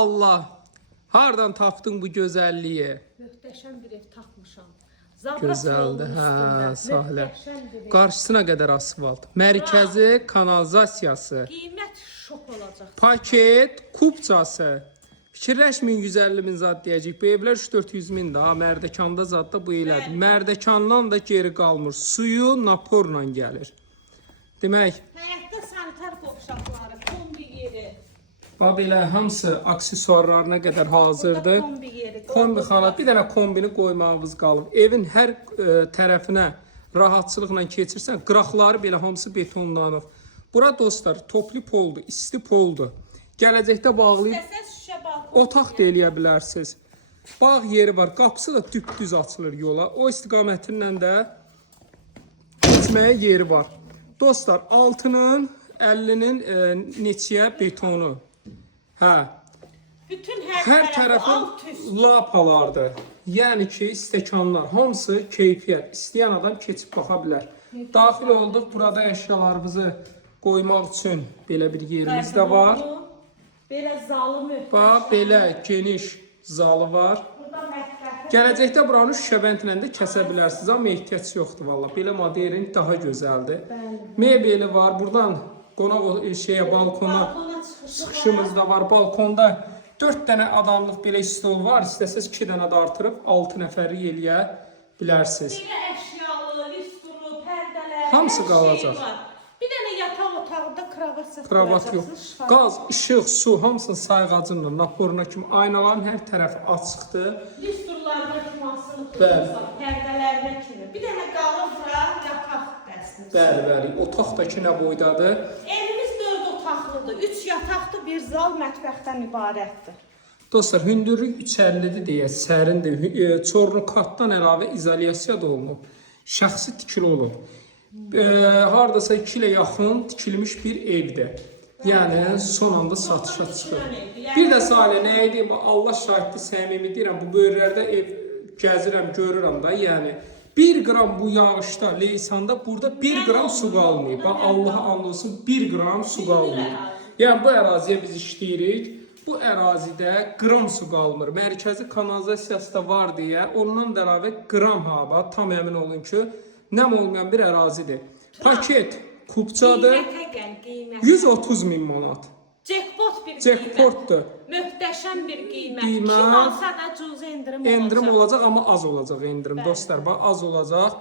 Allah, hardan tapdın bu gözəlliyi? Möhtəşəm bir ev tapmışam. Zabrat Gözəldir, yolunun hə, üstündə. Sahilə. Möhtəşəm bir ev. Qarşısına qədər asfalt, mərkəzi kanalizasiyası, Qiymət şok olacaq. paket, kupçası. Fikirləşməyin 150 min zad deyəcək. Bu evlər 3-400 min daha. Mərdəkanda zad da bu elədir. Mərdəkandan da geri qalmır. Suyu naporla gəlir. Demək, Həyətdə sanitar qovşaqları, kombi yeri. bax belə hamısı aksesuarlarına qədər hazırdır. Kombi yeri. Kombi xana, bir dənə kombini qoymağımız qalıb. Evin hər tərəfinə rahatçılıqla keçirsən, qıraqları belə hamısı betonlanıb. Bura dostlar, toplu poldur, isti poldur. Gələcəkdə bağlayıb Səs şüşə balkon. otaq da eləyə bilərsiniz. Bağ yeri var, qapısı da düz açılır yola. O istiqamətindən də keçməyə yeri var. Dostlar, altının, 50-nin neçəyə betonu. Hə, Bütün hər tərəfi alt üst. lapalardır. Yəni ki, stəkanlar, hamısı keyfiyyət. İstəyən adam keçib baxa bilər. Daxil olduq, burada əşyalarımızı qoymaq üçün belə bir yerimiz də var. Belə zalı möhtəşəm. Bax, belə geniş zalı var. Burada mətbəxi. Gələcəkdə buranı şüşəbəndlə də kəsə bilərsiniz, amma ehtiyac yoxdur valla. Belə modelin daha gözəldir. Mebeli var. Buradan qonaq balkona Balkona çıxışımız da var. Balkonda 4 dənə adamlıq belə stol var. İstəsəz 2 dənə də artırıb 6 nəfərlik eləyə bilərsiniz. Belə əşyalı, listuru, pərdələr, Hamısı hər qalacaq. şey var. Bir dənə yataq otağında kravat saxlayacaqsınız. Kravat yox. Qaz, işıq, su hamısını sayğacınla, naporuna kimi aynaların hər tərəfi açıqdır. Listurlarda kimasını Bəli. tutursan, pərdələrinə kimi. Bir dənə qalın bura yataq dəstiniz. Bəli, bəli. Otaqdakı nə boydadır? Evimiz 4 otaqlıdır. 3 yataqlı, bir zal mətbəxdən ibarətdir. Dostlar, hündürlük 3.50-dir deyə sərindir. Çorlu katdan əlavə izolyasiya da olunub. Şəxsi tikili olub. Hardasa 2 ilə yaxın tikilmiş bir evdir. Yəni son anda satışa çıxır. Bir də Sahilə nə idi? Allah şahiddir, səmimi deyirəm. Bu böyürlərdə ev gəzirəm, görürəm da. Yəni 1 qram bu yağışda, leysanda burada 1 qram su qalmayıb. Bax Allaha and olsun 1 qram su qalmayıb. Yəni bu əraziyə biz işləyirik. Bu ərazidə qram su qalmır. Mərkəzi kanalizasiyası da var deyə ondan da əlavə qram hava tam əmin olun ki, nəm olmayan bir ərazidir. Paket kupçadır. Qiymətə gəl, qiymət. 130 min manat. Jackpot bir qiymət. Jackpotdur. Möhtəşəm bir qiymət. Qiymət. Kim alsa da cüz endirim olacaq. Endirim olacaq, amma az olacaq endirim. Dostlar, bax az olacaq.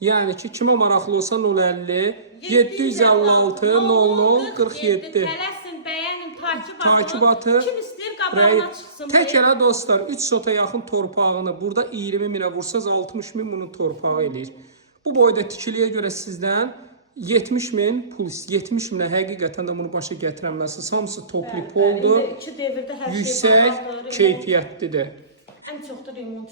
Yəni ki, kimə maraqlı olsa 050 756 00 47. Tələsin, bəyənin, Takip atı. Kim istəyir qabağına çıxsın. Tək elə dostlar 3 sota yaxın torpağını burada 20 minə vursaz 60 min bunun torpağı eləyir. Bu boyda tikiliyə görə sizdən 70 min pul, 70 minə həqiqətən də bunu başa gətirəməzsiniz. Hamısı toplu poldur, İki devirdə hər şey yüksək bahadır, keyfiyyətlidir. Ən çox da remont